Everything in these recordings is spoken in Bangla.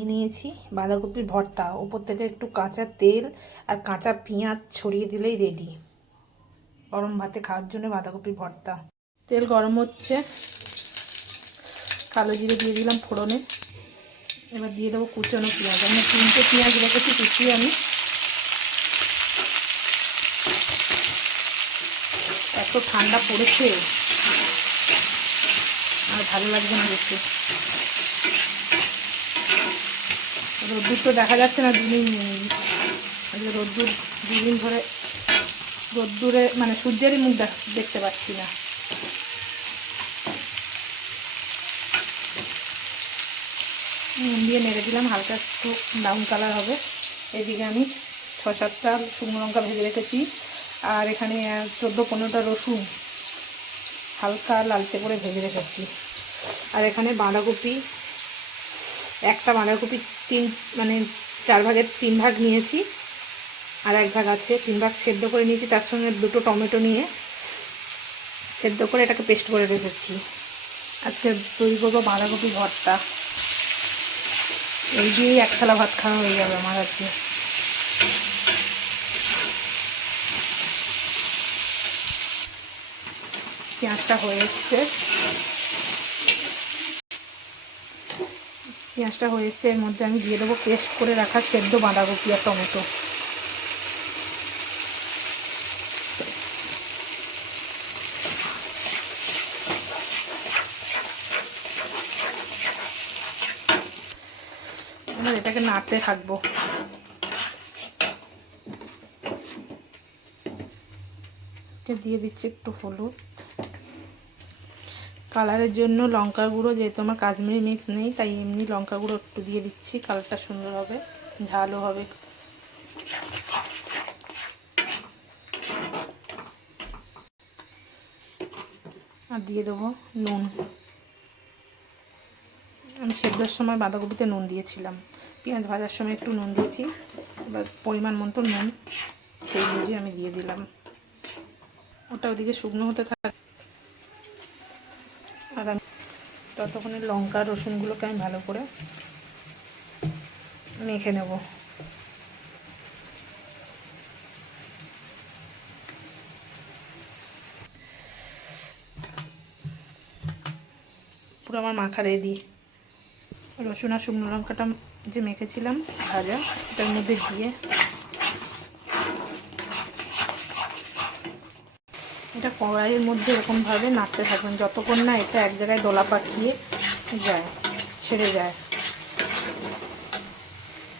বানিয়ে নিয়েছি বাঁধাকপির ভর্তা। উপর থেকে একটু কাঁচা তেল আর কাঁচা পেঁয়াজ ছড়িয়ে দিলেই রেডি গরম ভাতে খাওয়ার জন্য বাঁধাকপির ভর্তা। তেল গরম হচ্ছে, কালো জিরে দিয়ে দিলাম ফোড়নে। এবার দিয়ে দেবো কুচানো পেঁয়াজ। আমি 3টে পেঁয়াজ রেখেছি কুচিয়ে আমি। এত ঠান্ডা পড়েছে আর ভালো লাগছে না দেখতে। রোদ্দুর তো দেখা যাচ্ছে না, দুদিন রোদ্দুর 2 দিন ধরে রোদ্দুরে মানে সূর্যেরই মুখ দেখতে পাচ্ছি না। নুন দিয়ে নেড়ে দিলাম, হালকা একটু ব্রাউন কালার হবে। এদিকে আমি 6-7টা শুকনো লঙ্কা ভেজে রেখেছি, আর এখানে 14-15টা রসুন হালকা লালচে করে ভেজে রেখেছি। আর এখানে বাঁধাকপি, একটা বাঁধাকপি 4 ভাগের 3 ভাগ নিয়েছি, আর 1 ভাগ আছে, 3 ভাগ সেদ্ধ করে নিয়েছি। তার সঙ্গে 2টো টমেটো নিয়ে সেদ্ধ করে এটাকে পেস্ট করে রেখেছি। আজকে তৈরি করবো বাঁধাকপি ভর্তা। এই দিয়েই 1 থালা ভাত খাওয়া হয়ে যাবে আমার আজকে। পেঁয়াজটা হয়ে এসছে, এর মধ্যে আমি দিয়ে দেবো পেস্ট করে রাখা সেদ্ধ বাঁধাকপি আর টমেটো। এবার এটাকে নাড়তে থাকবো। দিয়ে দিচ্ছি একটু হলুদ, কালারের জন্য লঙ্কার গুঁড়ো। যেহেতু আমার কাশ্মীরি মিক্স নেই, তাই এমনি লঙ্কা গুঁড়ো একটু দিয়ে দিচ্ছি, কালারটা সুন্দর হবে, ঝালও হবে। আর দিয়ে দেবো নুন। আমি সেদ্ধর সময় বাঁধাকপিতে নুন দিয়েছিলাম, পেঁয়াজ ভাজার সময় একটু নুন দিয়েছি। এবার পরিমাণ মতো নুন সেই বুঝে আমি দিয়ে দিলাম। ওটা ওদিকে শুকনো হতে থাকে, আর আমি ততক্ষণে লঙ্কা রসুনগুলোকে আমি ভালো করে মেখে নেব। পুরো আমার মাখা রেডি। রসুন আর শুকনো লঙ্কাটা যে মেখেছিলাম ভাজা, এটার মধ্যে দিয়ে এটা কড়াইয়ের মধ্যে এরকমভাবে নাড়তে থাকবেন যতক্ষণ না এটা এক জায়গায় দোলা পাকিয়ে যায়, ছেড়ে যায়।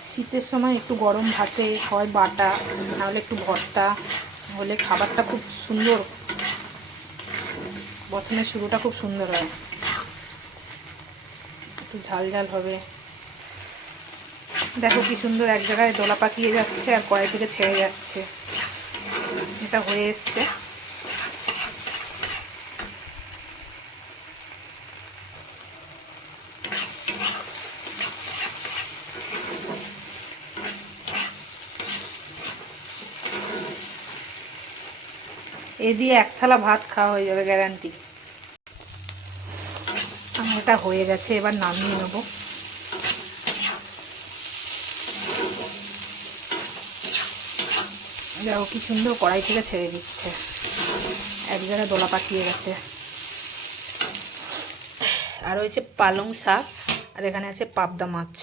শীতের সময় একটু গরম ভাতে হয় বাটা, নাহলে একটু ভর্তা হলে খাবারটা খুব সুন্দর, প্রথমে শুরুটা খুব সুন্দর হয়, একটু ঝাল ঝাল হবে। দেখো কি সুন্দর এক জায়গায় দোলা পাকিয়ে যাচ্ছে আর কড়াই থেকে ছেড়ে যাচ্ছে। এটা হয়ে এসছে। এ দিয়ে 1 থালা ভাত খাওয়া হয়ে যাবে গ্যারান্টি। এটা হয়ে গেছে, এবার নামিয়ে নেব। দেখো কি সুন্দর কড়াই থেকে ছেড়ে দিচ্ছে, এক জায়গায় দোলা পাকিয়ে গেছে। আর হয়েছে পালং শাক, আর এখানে আছে পাবদা মাছ।